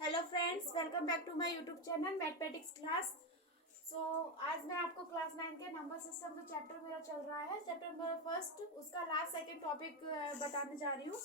Hello friends, welcome back to my YouTube channel mathematics class. आज मैं आपको class 9 के नंबर सिस्टम का चैप्टर मेरा चल रहा है, चैप्टर नंबर फर्स्ट, उसका लास्ट सेकंड टॉपिक बताने जा रही हूँ।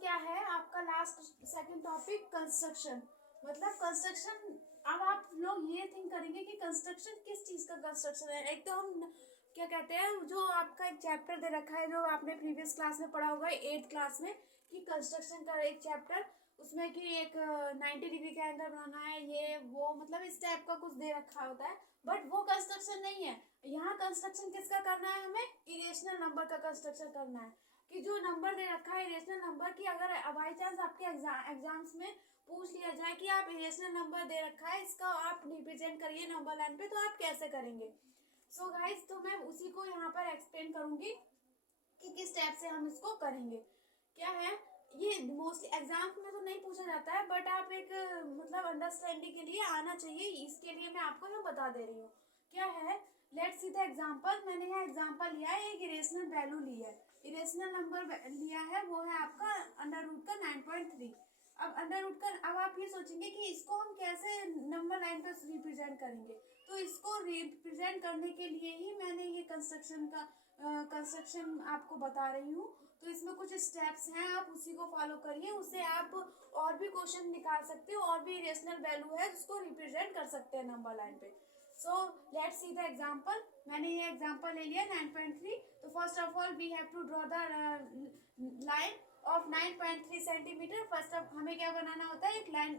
क्या है आपका लास्ट सेकंड टॉपिक? कंस्ट्रक्शन। मतलब कंस्ट्रक्शन। अब आप लोग ये थिंक करेंगे कि कंस्ट्रक्शन किस चीज़ का कंस्ट्रक्शन है। एक तो हम क्या कहते हैं, जो आपका एक चैप्टर दे रखा है, जो आपने प्रीवियस क्लास में पढ़ा होगा 8th क्लास में, कि कंस्ट्रक्शन का एक चैप्टर, उसमें कि एक 90 डिग्री का एंगल बनाना है, ये वो, मतलब इस टाइप का कुछ दे रखा होता है। बट वो कंस्ट्रक्शन नहीं है। यहाँ कंस्ट्रक्शन किसका करना है? हमें इरेशनल नंबर का कंस्ट्रक्शन करना है। कि जो नंबर दे रखा है इरेशनल नंबर की, अगर बाई चांस आपके एग्जाम्स में पूछ लिया जाए कि आप इरेशनल नंबर दे रखा है, इसका आप रिप्रेजेंट करिए नंबर लाइन पे, तो आप कैसे करेंगे? गाइस, तो मैं उसी को यहाँ पर एक्सप्लेन करूंगी कि किस टाइप से हम इसको करेंगे। क्या है, ये मोस्टली एग्जाम में तो नहीं पूछा जाता है, बट आप एक मतलब अंडरस्टैंडिंग के लिए आना चाहिए, इसके लिए मैं आपको यहाँ बता दे रही हूँ। क्या है, लेट्स सी द एग्जांपल। मैंने यहाँ एग्जांपल लिया है, एक इरेशनल वैल्यू लिया है, इरेशनल नंबर लिया है, वो है आपका अंडर रूट का 9.3। अब अंडर रूट का, अब आप ये सोचेंगे कि इसको हम कैसे नंबर लाइन पर रिप्रेजेंट करेंगे। तो इसको रिप्रेजेंट करने के लिए ही मैंने ये कंस्ट्रक्शन आपको बता रही हूँ। तो इसमें कुछ स्टेप्स हैं, आप उसी को फॉलो करिए, उससे आप और भी क्वेश्चन निकाल सकते हो, और भी रेशनल वैल्यू है जिसको रिप्रेजेंट कर सकते हैं नंबर लाइन पे। Let's see the example. मैंने ये एग्जांपल ले लिया 9.3। तो first of all we have to draw the line of 9.3 centimetre. First of हमें क्या बनाना होता है, एक लाइन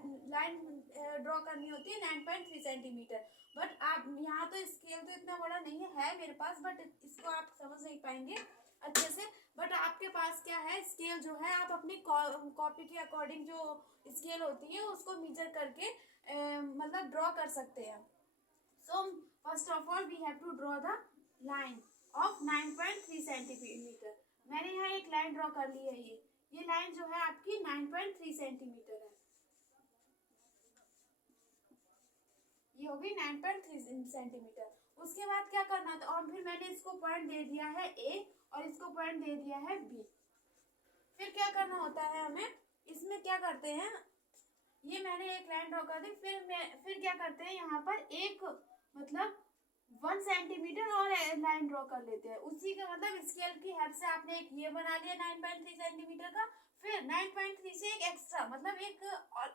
ड्रॉ करनी होती है 9.3 सेंटीमीटर। बट आप यहाँ तो स्केल तो इतना बड़ा नहीं है मेरे पास, बट इसको आप समझ नहीं पाएंगे अच्छे से। बट आपके पास क्या है, स्केल जो है, आप अपनी कॉपी के अकॉर्डिंग जो स्केल होती है उसको मेजर करके मतलब ड्रॉ कर सकते हैं। First of all we have to draw the line of 9.3 centimetre. मैंने यहाँ एक लाइन ड्रॉ कर ली है। ये लाइन जो है आपकी 9.3 सेंटीमीटर है, ये होगी 9.3 सेंटीमीटर। उसके बाद क्या करना था, और फिर मैंने इसको पॉइंट दे दिया है ए, और इसको पॉइंट दे दिया है बी। फिर क्या करना होता है हमें, इसमें क्या करते हैं, ये मैंने एक लाइन ड्रॉ कर दी। फिर क्या करते हैं, यहाँ पर एक मतलब 1 सेंटीमीटर और लाइन ड्रॉ कर लेते हैं। उसी का मतलब स्केल की हेल्प से आपने एक ये बना लिया 9.3 सेंटीमीटर का। फिर 9.3 से एक एक्स्ट्रा, मतलब एक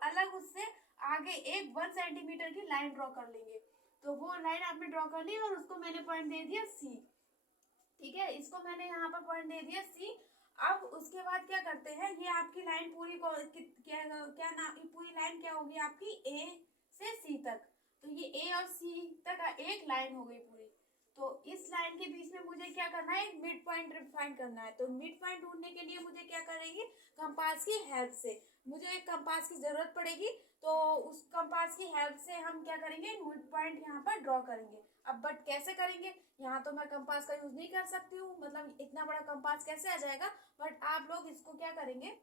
अलग उससे आगे एक 1 सेंटीमीटर की लाइन ड्रॉ कर लेंगे। तो वो लाइन आपने ड्रॉ कर ली, और उसको मैंने पॉइंट दे दिया सी। ठीक है, इसको मैंने यहाँ पर पॉइंट दे दिया सी। अब उसके बाद क्या करते हैं, ये आपकी लाइन पूरी क्या ना, पूरी लाइन क्या होगी आपकी, ए से सी तक। तो ये ए और सी तक एक लाइन हो गई पूरी। तो इस लाइन के बीच में मुझे क्या करना है, एक मिड पॉइंट फाइंड करना है। तो मिड पॉइंट ढूंढने के लिए मुझे क्या करेंगे, कंपास की हेल्प से, मुझे एक कंपास की जरूरत पड़ेगी। तो उस कंपास की हेल्प से हम क्या करेंगे, मिड पॉइंट यहाँ पर ड्रॉ करेंगे। अब बट कैसे करेंगे, यहाँ तो मैं कंपास का यूज नहीं कर सकती हूँ, मतलब इतना बड़ा कंपास कैसे आ जाएगा। बट आप लोग इसको क्या करेंगे,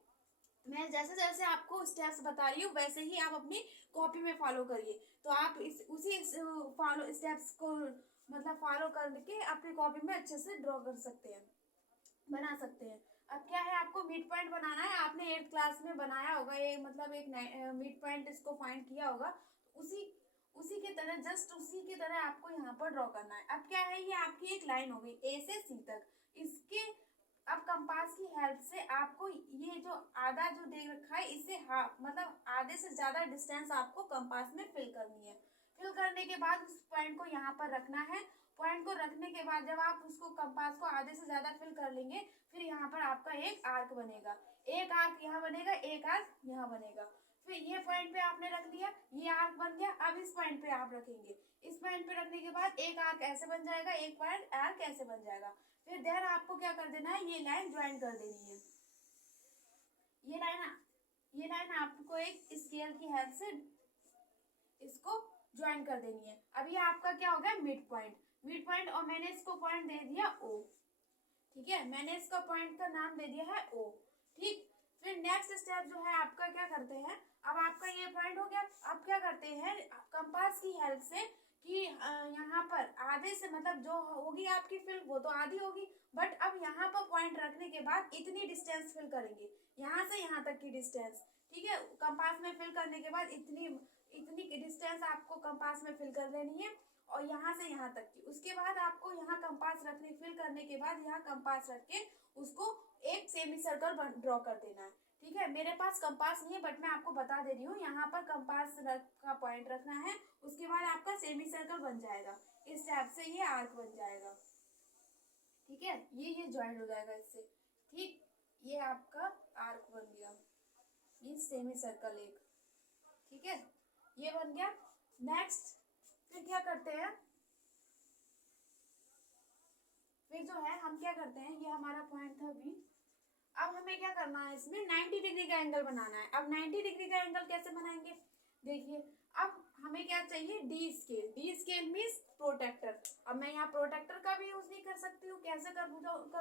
मैं जैसे जैसे आपको स्टेप्स बता रही हूँ वैसे ही आप अपनी कॉपी में फॉलो करिए। तो आप उसी फॉलो स्टेप्स को मतलब फॉलो करके अपनी कॉपी में अच्छे से ड्रॉ कर सकते हैं, बना सकते हैं। अब क्या है, आपको मिड पॉइंट बनाना है। आपने 8th क्लास में बनाया होगा ये, मतलब एक मिड पॉइंट इसको फाइंड किया होगा। उसी उसी की तरह, जस्ट उसी की तरह आपको यहाँ पर ड्रॉ करना है। अब क्या है, ये आपकी एक लाइन हो गई ए से सी तक। इसके अब कंपास की हेल्प से आपको ये जो आधा जो दे रखा है, इससे हाफ मतलब आधे से ज्यादा डिस्टेंस आपको कंपास में फिल करनी है। फिल करने के बाद उस पॉइंट को यहाँ पर रखना है। पॉइंट को रखने के बाद जब आप उसको कंपास को आधे से ज्यादा फिल कर लेंगे, फिर यहाँ पर आपका एक आर्क बनेगा। एक आर्क यहाँ बनेगा, एक आर्क यहाँ बनेगा। फिर ये पॉइंट पे आपने रख लिया, ये आर्क बन गया। अब इस पॉइंट पे आप रखेंगे, इस पॉइंट पे रखने के बाद एक आर्क ऐसे बन जाएगा, एक पॉइंट आर्क ऐसे बन जाएगा। फिर देन आपको क्या कर देना है, ये लाइन ज्वाइन कर देनी है। ये लाइन आपको एक स्केल की हेल्प से इसको ज्वाइन कर देनी है। अब ये आपका क्या हो गया, मिड पॉइंट। मिड पॉइंट, और मैंने इसको पॉइंट दे दिया ओ। ठीक है, मैंने इसका पॉइंट का नाम दे दिया है ओ। ठीक, फिर नेक्स्ट स्टेप जो है आपका, क्या करते हैं, अब आपका ये पॉइंट हो गया। अब क्या करते हैं, कंपास की हेल्प से कि यहाँ पर आधे से मतलब जो होगी आपकी फिल वो तो आधी होगी, बट अब यहाँ पर पॉइंट रखने के बाद इतनी डिस्टेंस फिल करेंगे, यहाँ से यहाँ तक की डिस्टेंस। ठीक है, कंपास में फिल करने के बाद इतनी इतनी डिस्टेंस आपको कंपास में फिल कर लेनी है, और यहाँ से यहाँ तक की। उसके बाद आपको यहाँ कंपास रखने फिल करने के बाद यहाँ कंपास रख के उसको एक सेमी सर्कल ड्रॉ कर देना है। ठीक है, मेरे पास कंपास नहीं है बट मैं आपको बता दे रही हूँ, यहाँ पर कंपास का पॉइंट रखना है, उसके बाद आपका सेमी सर्कल बन जाएगा। इस टाइप से ये आर्क बन जाएगा। ठीक है, ये ज्वाइन हो जाएगा इससे। ठीक, ये आपका आर्क बन गया, ये सेमी सर्कल एक। ठीक है, ये बन गया। नेक्स्ट फिर क्या करते हैं, फिर जो है हम क्या करते हैं, ये हमारा पॉइंट था बी। अब हमें क्या करना है, इसमें 90 डिग्री का एंगल बनाना है। अब 90 डिग्री का एंगल कैसे बनाएंगे, देखिए अब हमें क्या चाहिए, the scale. The scale means protractor. अब मैं यहाँ प्रोटेक्टर का भी यूज नहीं कर सकती हूँ, कैसे कर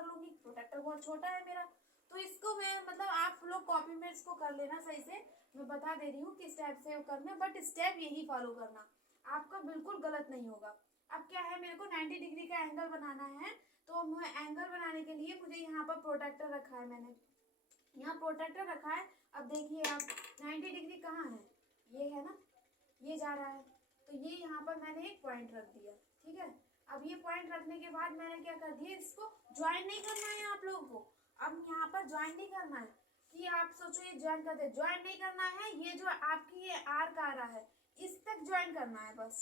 लूंगी, प्रोटेक्टर बहुत छोटा है मेरा। तो इसको मैं मतलब आप लोग कॉपी में इसको कर लेना सही से, मैं बता दे रही हूँ किस टाइप से करना, बट स्टेप यही फॉलो करना, आपका बिल्कुल गलत नहीं होगा। अब क्या है, मेरे को 90 डिग्री का एंगल बनाना है, तो मैं एंगल बनाने के लिए मुझे यहाँ पर प्रोटेक्टर रखा है, मैंने यहाँ प्रोटेक्टर रखा है। अब देखिए आप 90 डिग्री कहाँ है, ये है ना, ये जा रहा है, तो ये यहाँ पर मैंने एक पॉइंट रख दिया। ठीक है, अब ये पॉइंट रखने के बाद मैंने क्या कर दिया, इसको ज्वाइन नहीं करना है आप लोगों को। अब यहाँ पर ज्वाइन नहीं करना है कि आप सोचो ये ज्वाइन करते, ज्वाइन नहीं करना है। ये जो आपकी ये आर्क आ रहा है इस तक ज्वाइन करना है, बस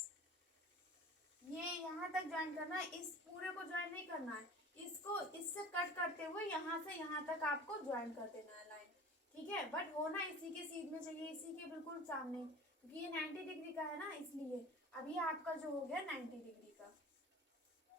ये यहाँ तक ज्वाइन करना है, इस पूरे को ज्वाइन नहीं करना है, इसको इससे कट करते हुए यहाँ से यहाँ तक आपको ज्वाइन कर देना है लाइन। ठीक है, बट होना इसी के सीध में चाहिए, इसी के बिल्कुल सामने, क्योंकि ये 90 डिग्री का है ना, इसलिए। अब ये आपका जो हो गया 90 डिग्री का।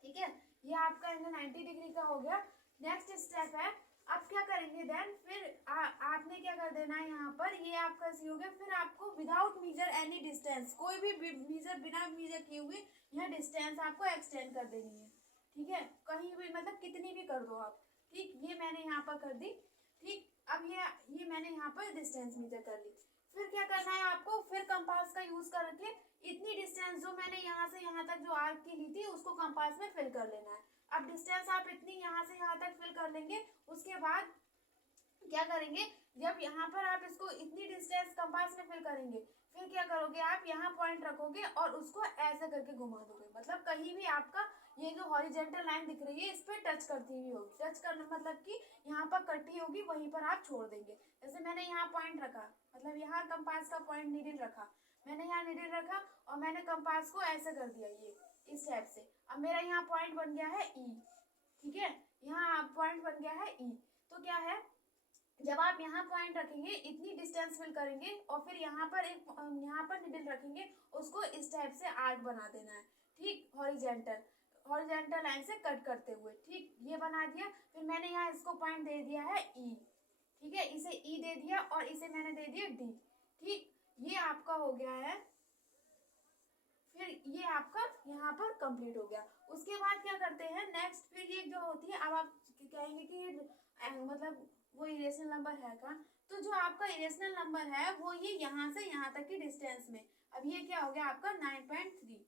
ठीक है, ये आपका एंगल 90 डिग्री का हो गया। नेक्स्ट स्टेप है, अब क्या करेंगे देन, फिर आपने क्या कर देना है, यहाँ पर ये आपका सी हो गया। फिर आपको विदाउट मीजर एनी डिस्टेंस, कोई भी मीजर बिना मीजर किए हुए यह डिस्टेंस आपको एक्सटेंड कर देनी है। ठीक है, कहीं भी मतलब कितनी भी कर दो आप। ठीक, ये मैंने यहाँ पर कर दी। ठीक, अब ये मैंने यहाँ पर डिस्टेंस मीजर कर ली। फिर क्या करना है आपको, फिर कंपास का यूज करके इतनी डिस्टेंस जो मैंने यहाँ से यहाँ तक जो आर्क की ली थी उसको कंपास में फिल कर लेना है। अब डिस्टेंस आप इतनी यहाँ से यहाँ तक फिल कर लेंगे, उसके बाद क्या करेंगे, जब यहाँ पर आप इसको इतनी डिस्टेंस कंपास में फिल करेंगे, फिर क्या करोगे, आप यहाँ पॉइंट रखोगे और उसको ऐसे करके घुमा दोगे, मतलब कहीं भी आपका ये जो हॉरिजेंटल लाइन दिख रही है इस पर टच करती हुई होगी। टच करना मतलब कि यहाँ पर कटी होगी, वहीं पर आप छोड़ देंगे। जैसे मैंने यहाँ पॉइंट रखा, मतलब यहाँ कंपास का पॉइंट नीडल रखा, मैंने यहाँ नीडल रखा और मैंने कंपास को ऐसे कर दिया, ये इस टाइप से। अब मेरा यहाँ पॉइंट बन गया है ई। ठीक है, यहाँ पॉइंट बन गया है ई। तो क्या है, जब आप यहाँ पॉइंट रखेंगे, इतनी डिस्टेंस फिल करेंगे और फिर यहाँ पर निडल रखेंगे, उसको इस टाइप से आर्क बना देना है। ठीक, हॉरिजेंटल लाइन से कट करते हुए। ठीक, ये बना दिया। फिर मैंने यहाँ इसको पॉइंट दे दिया है ई। ठीक है, इसे ई दे दिया और इसे मैंने दे दिया डी। ठीक, ये आपका हो गया है, फिर ये आपका यहाँ पर कंप्लीट हो गया। उसके बाद क्या करते हैं नेक्स्ट, फिर ये जो होती है, अब आप कहेंगे कि मतलब वो इरेशनल नंबर है का, तो जो आपका इरेशनल नंबर है वो ये यहाँ से यहाँ तक की डिस्टेंस में। अब ये क्या हो गया आपका 9.3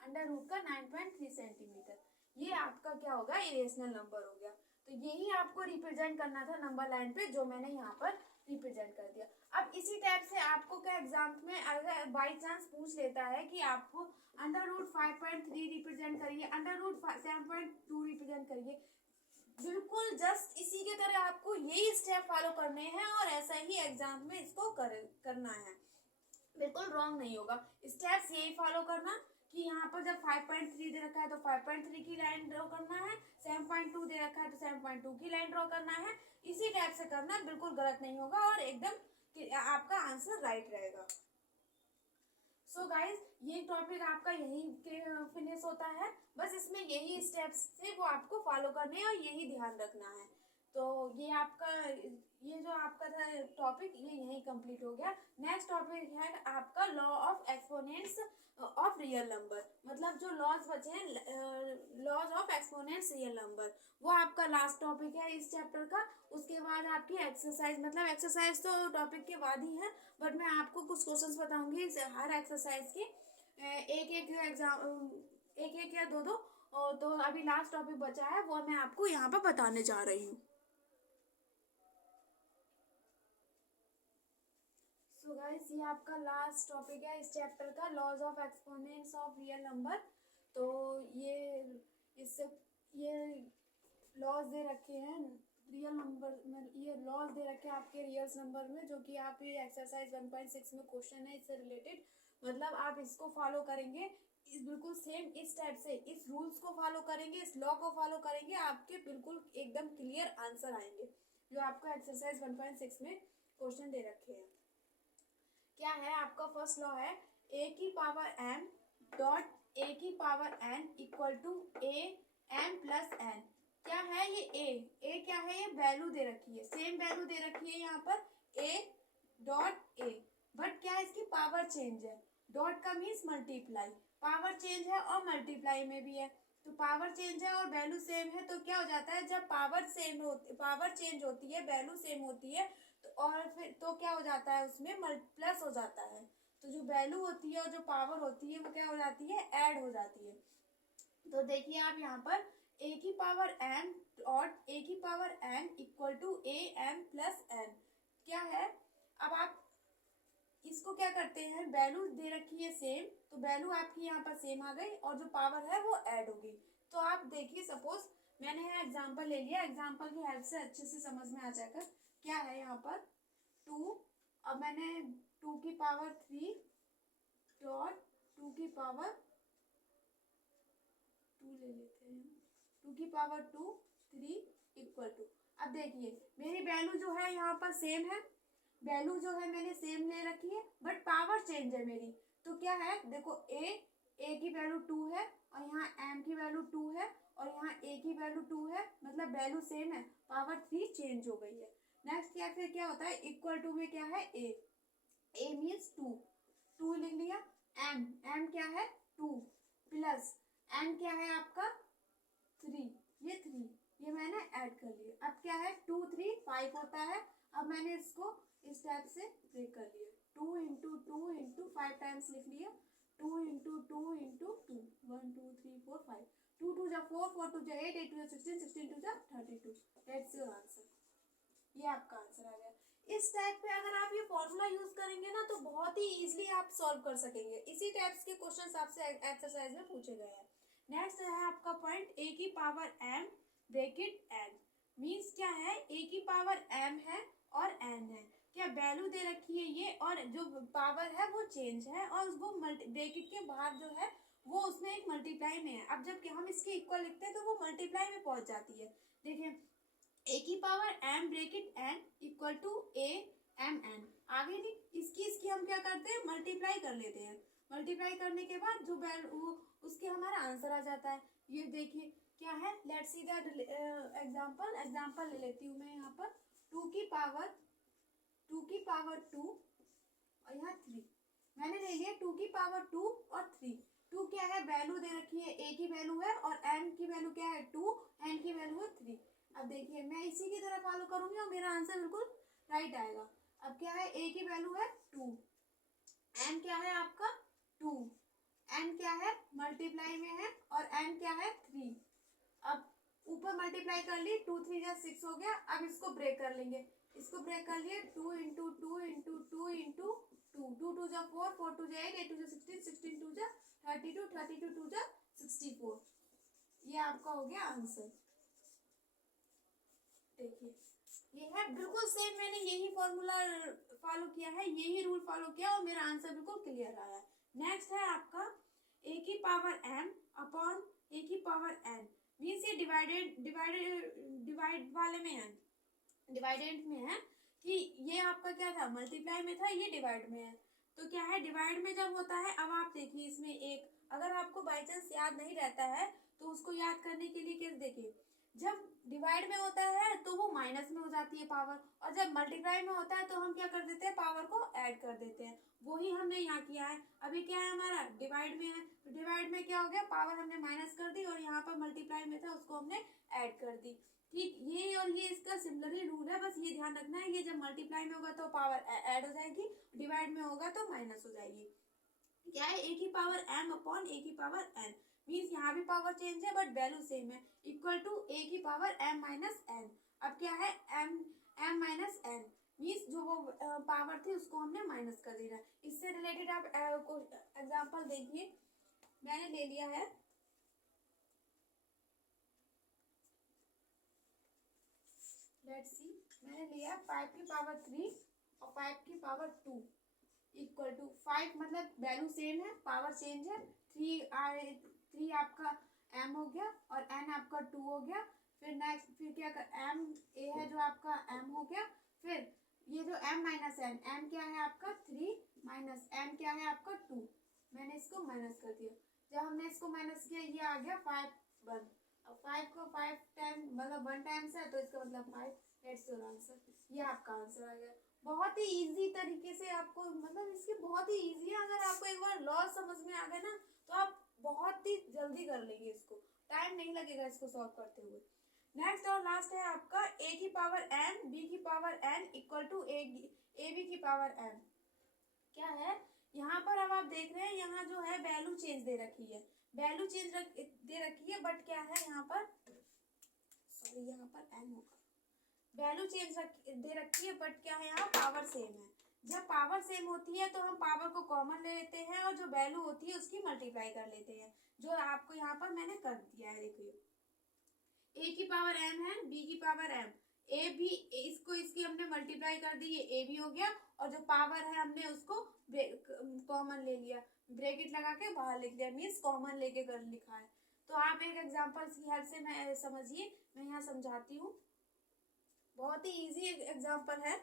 अंडर रूट का 9.3 सेंटीमीटर, ये आपका क्या होगा, इरेशनल नंबर हो गया। तो यही आपको रिप्रेजेंट करना था नंबर लाइन पे, जो मैंने यहाँ पर रिप्रेजेंट कर दिया। अब इसी टाइप से आपको क्या एग्जाम में अगर बाई चांस पूछ लेता है कि आपको अंडर रूट 5.3 रिप्रेजेंट करिए, अंडर रूट 7.2 रिप्रेजेंट करिए, बिल्कुल जस्ट इसी के तरह आपको यही स्टेप फॉलो करने हैं और ऐसा ही एग्जाम में इसको करना है, बिल्कुल रॉन्ग नहीं होगा। स्टेप्स यही फॉलो करना कि यहाँ पर जब 5.3 दे रखा है तो 5.3 की लाइन ड्रॉ करना है, 7.2 दे रखा है तो 7.2 की लाइन ड्रॉ करना है। इसी टाइप से करना, बिल्कुल गलत नहीं होगा और एकदम आपका आंसर राइट रहेगा। सो गाइज, ये टॉपिक आपका यही फिनिश होता है। बस इसमें यही स्टेप्स से वो आपको फॉलो करने हैं और यही ध्यान रखना है। तो ये आपका ये जो आपका था टॉपिक, ये यही कंप्लीट हो गया। नेक्स्ट टॉपिक है आपका law of exponents of real number, मतलब जो लॉज बचे हैं, laws of exponents real number, वो आपका लास्ट टॉपिक है इस चैप्टर का। उसके बाद आपकी एक्सरसाइज, मतलब एक्सरसाइज तो टॉपिक के बाद ही है, बट मैं आपको कुछ क्वेश्चंस बताऊंगी हर एक्सरसाइज के। एक एक एग्जाम, एक एक या दो दो। तो अभी लास्ट टॉपिक बचा है, वो मैं आपको यहाँ पर बताने जा रही हूँ। सो गाइस, ये आपका लास्ट टॉपिक है इस चैप्टर का, laws of exponents of real number. तो ये इससे ये लॉज दे रखे हैं रियल नंबर में, ये लॉज दे रखे हैं आपके रियल नंबर में, जो कि आप ये एक्सरसाइज 1.6 में क्वेश्चन है इससे रिलेटेड। मतलब आप इसको फॉलो करेंगे इस बिल्कुल सेम इस टाइप से, इस रूल्स को फॉलो करेंगे, इस लॉ को फॉलो करेंगे, आपके बिल्कुल एकदम क्लियर आंसर आएंगे जो आपको एक्सरसाइज 1.6 में क्वेश्चन दे रखे हैं। क्या है आपका फर्स्ट लॉ है, ए की पावर एम डॉट ए की power n equal to a m plus n. क्या है ये ए क्या है, ये वैल्यू दे रखी है, सेम वैल्यू दे रखी है यहाँ पर ए डॉट ए, बट क्या है इसकी पावर चेंज है। डॉट का मीन्स मल्टीप्लाई, पावर चेंज है और मल्टीप्लाई में भी है। तो पावर चेंज है और वैल्यू सेम है, तो क्या हो जाता है जब पावर चेंज होती है, वैल्यू सेम होती है, तो और फिर तो क्या हो जाता है उसमें प्लस हो जाता है। तो जो वैल्यू होती है और जो पावर होती है वो क्या हो जाती है, ऐड हो जाती है। तो देखिए आप यहाँ पर ए की पावर एन और ए की power n equal to a m plus n क्या है। अब आप इसको क्या करते हैं, वैल्यू दे रखी है सेम, तो वैल्यू आपकी यहाँ पर सेम आ गई और जो पावर है वो ऐड होगी। तो आप देखिए, सपोज मैंने यहाँ एग्जांपल ले लिया, एग्जांपल की हेल्प से अच्छे से समझ में आ जाएगा। क्या है यहाँ पर 2, अब मैंने 2 की पावर 3 डॉट 2 की पावर 2 ले लेते हैं, 2 की पावर 2 3 इक्वल टू। अब देखिए मेरी वैल्यू जो है यहाँ पर सेम है, वैल्यू जो है मैंने सेम ले रखी है, बट पावर चेंज है मेरी। तो क्या है देखो, ए की वैल्यू 2 है और यहाँ एम की वैल्यू 2 है और यहाँ ए की वैल्यू 2 है, मतलब वैल्यू सेम है, पावर 3 चेंज हो गई है। नेक्स्ट क्या फिर क्या होता है, इक्वल टू में क्या है ए मीन्स 2 लिख लिया, एम क्या है 2 प्लस एन क्या है आपका 3, ये मैंने ऐड कर लिया। अब क्या है 2 3 5 होता है। अब मैंने इसको इस टाइप से ब्रेक कर लिया, 2 इंटू 2 इंटू 5 टाइम्स लिख लिया, 2 इंटू 2 इंटू 2 1 2 3 4 5, 2 2 जा 4 4 2 जा 8 8 2 जा 16 16 2 जा 32। दैट्स योर आंसर, ये आपका आंसर आ गया। इस टाइप पे अगर आप ये फॉर्मूला यूज करेंगे ना तो बहुत ही इजीली आप सॉल्व कर सकेंगे। इसी टाइप्स के क्वेश्चंस आपसे एक्सरसाइज में पूछे गए हैं। नेक्स्ट है आपका पॉइंट, ए की power m bracket n means क्या है, ए की पावर एम है और एन है, क्या वैल्यू दे रखी है ये, और जो पावर है वो चेंज है और वो ब्रैकेट के बाहर जो है वो उसमें एक मल्टीप्लाई में है। अब जब हम इसके इक्वल लिखते हैं तो वो मल्टीप्लाई में पहुंच जाती है। देखिए ए की power m bracket n equal to a m n, आगे नहीं इसकी हम क्या करते हैं, मल्टीप्लाई कर लेते हैं। मल्टीप्लाई करने के बाद जो वैल्यू उसके हमारा आंसर आ जाता है। ये देखिए क्या है, लेट्स सी द एग्जांपल ले लेती हूँ मैं यहाँ पर, 2 की पावर 2 और यहाँ 3 मैंने ले लिया, 2 की पावर 2 और 3। 2 क्या है, वैल्यू दे रखी है, ए की वैल्यू है और एम की वैल्यू क्या है 2, एन की वैल्यू है 3। अब देखिए मैं इसी की तरह फॉलो करूंगी और मेरा आंसर बिल्कुल राइट आएगा। अब क्या है, ए की वैल्यू है 2, एम क्या है आपका 2, एन क्या है मल्टीप्लाई में है और एन क्या है 3। अब ऊपर मल्टीप्लाई कर ली, 2 3 जा 6 हो गया। अब इसको ब्रेक कर लेंगे, इसको ब्रेक कर लिए, 2 इंटू 2 इंटू 2 इंटू 2, 2 2 जा 4 4 2 जा 8 8 2 जा 16 16 2 जा 32 32 2 जा 64। ये आपका हो गया आंसर। देखिए ये है बिल्कुल सेम, मैंने यही फॉर्मूला फॉलो किया है, यही रूल फॉलो किया और मेरा आंसर बिल्कुल क्लियर आया है। नेक्स्ट है आपका ए की पावर एम अपॉन ए की पावर एन मीन्स ये डिवाइड वाले में है, डिवाइडेंट में है कि ये आपका क्या था, मल्टीप्लाई में था, ये डिवाइड में है। तो क्या है, डिवाइड में जब होता है, अब आप देखिए इसमें एक, अगर आपको बाई चांस याद नहीं रहता है तो उसको याद करने के लिए कैसे, देखिए जब डिवाइड में होता है तो वो माइनस में हो जाती है पावर, और जब मल्टीप्लाई में होता है तो हम क्या कर देते हैं, पावर को ऐड कर देते हैं। वही हमने यहाँ किया है। अभी क्या है हमारा, डिवाइड में है, तो डिवाइड में क्या हो गया, पावर हमने माइनस कर दी और यहाँ पर मल्टीप्लाई में था उसको हमने ऐड कर दी। ठीक, ये और ये इसका सिमिलर रूल है, बस ये ध्यान रखना है, ये जब मल्टीप्लाई में होगा तो पावर ऐड हो जाएगी, डिवाइड में होगा तो माइनस हो जाएगी। क्या है, ए की पावर m अपॉन ए की पावर n, मीन्स यहाँ भी पावर चेंज है बट वैल्यू सेम है, इक्वल टू ए की पावर m माइनस n। अब क्या है, m माइनस n, मीन्स जो वो पावर थी उसको हमने माइनस कर दिया। इससे रिलेटेड आप एग्जाम्पल देखिए, मैंने ले लिया है, लेट्स सी, मैंने लिया 5 की पावर 3 और 5 की पावर 2 इक्वल टू 5, मतलब वैल्यू सेम है, पावर चेंज है, 3 आपका m हो गया और n आपका 2 हो गया। फिर नेक्स्ट, फिर क्या कर, m a है जो आपका m हो गया, फिर ये जो m माइनस n, m क्या है आपका 3 माइनस m क्या है आपका 2, मैंने इसको माइनस कर दिया। जब हमने इसको माइनस किया ये आ गया 5 1, अब 5 को 5 टाइम मतलब 1 टाइम्स है तो इसका मतलब 5, दैट्स योर आंसर, ये आपका आंसर आ गया। बहुत ही इजी तरीके से आपको, मतलब इसके बहुत ही इजी है, अगर आपको एक बार लॉ समझ में आ गया ना तो आप बहुत ही जल्दी कर लेंगे इसको, टाइम नहीं लगेगा इसको सॉल्व करते हुए। नेक्स्ट और लास्ट है आपका a की पावर n b की power n equal to a b की पावर n। क्या है यहाँ पर, अब आप देख रहे हैं यहाँ जो है वैल्यू चेंज दे रखी है, वैल्यू चेंज दे रखी है, बट क्या है यहाँ पर, सॉरी यहाँ पर n होगा, वैल्यू चेंज दे रखी है बट क्या है यहाँ पावर सेम है। जब पावर सेम होती है तो हम पावर को कॉमन ले लेते हैं और जो वैल्यू होती है उसकी मल्टीप्लाई कर लेते हैं, जो आपको यहाँ पर मैंने कर दिया है। देखिए a की पावर m है, b की पावर m, ए भी, इसको इसकी हमने मल्टीप्लाई कर दी, ये ए भी हो गया, और जो पावर है हमने उसको कॉमन ले लिया, ब्रैकेट लगा के बाहर लिख दिया, मीन्स कॉमन लेके कर लिखा है। तो आप एक एग्जांपल की हेल्प से मैं समझिए, मैं यहाँ समझाती हूँ, बहुत ही इजी एग्जांपल है।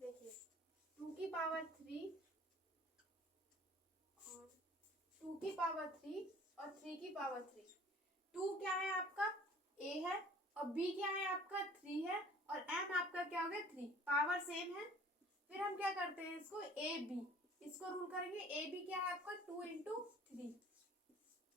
देखिए 2 की पावर 3 और 2 की पावर 3 और 3 की पावर 3, 2 क्या है आपका a है और b क्या है आपका 3 है और m आपका क्या हो गया 3, पावर सेम है। फिर हम क्या करते हैं इसको a b, इसको रूल करेंगे, a b क्या है आपका 2 इंटू 3,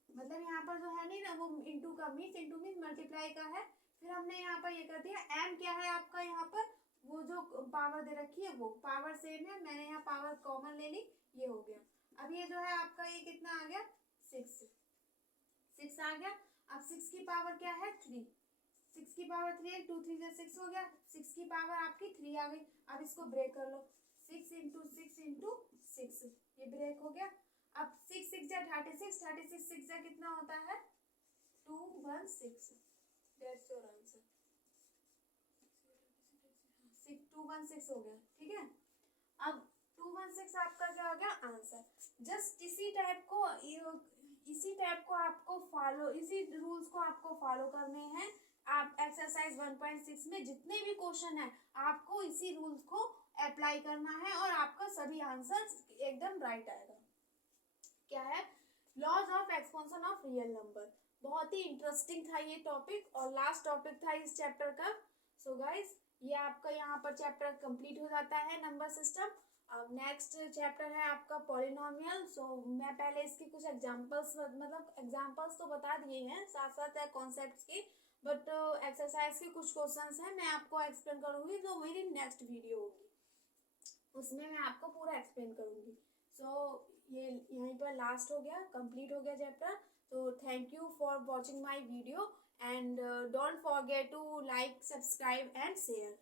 मतलब यहाँ पर जो है नहीं ना वो इंटू का मीन्स, इंटू मीन्स मल्टीप्लाई का है। फिर हमने यहाँ पर ये कर दिया, m क्या है आपका यहाँ पर वो जो पावर दे रखी है वो पावर सेम है, मैंने यहाँ पावर कॉमन ले ली, ये हो गया। अब ये जो है आपका ये कितना आ गया 6 आ गया। अब 6 की पावर क्या है 3, 6 की पावर 3 है, 2 3 से 6 हो गया, 6 की पावर आपकी 3 आ गई। अब इसको ब्रेक कर लो, 6 इंटू 6 ये ब्रेक हो गया। अब 6 6 जा 36, 36 6 जा कितना होता है 216, दैट्स योर आंसर, 216 हो गया, ठीक है। अब 216 आपका क्या हो गया आंसर। जस्ट इसी टाइप को आपको फॉलो, इसी रूल्स को आपको फॉलो करने हैं। आप एक्सरसाइज 1.6 में जितने भी क्वेश्चन है आपको इसी रूल्स को अप्लाई करना है और आपका सभी आंसर एकदम राइट आएगा। क्या है, laws of expansion of real number, बहुत ही इंटरेस्टिंग था ये टॉपिक और लास्ट टॉपिक था इस चैप्टर का। सो गाइस ये आपका यहाँ पर चैप्टर कंप्लीट हो जाता है नंबर सिस्टम। अब नेक्स्ट चैप्टर है आपका पॉलिनोमियल। सो मैं पहले इसके कुछ एग्जांपल्स, मतलब एग्जांपल्स तो बता दिए हैं साथ साथ कॉन्सेप्ट्स के, बट एक्सरसाइज के कुछ क्वेश्चंस हैं मैं आपको एक्सप्लेन करूंगी, जो मेरी नेक्स्ट वीडियो होगी उसमें मैं आपको पूरा एक्सप्लेन करूंगी। सो ये यहीं पर लास्ट हो गया, कंप्लीट हो गया चैप्टर। तो thank you for watching my video and don't forget to like, subscribe and share.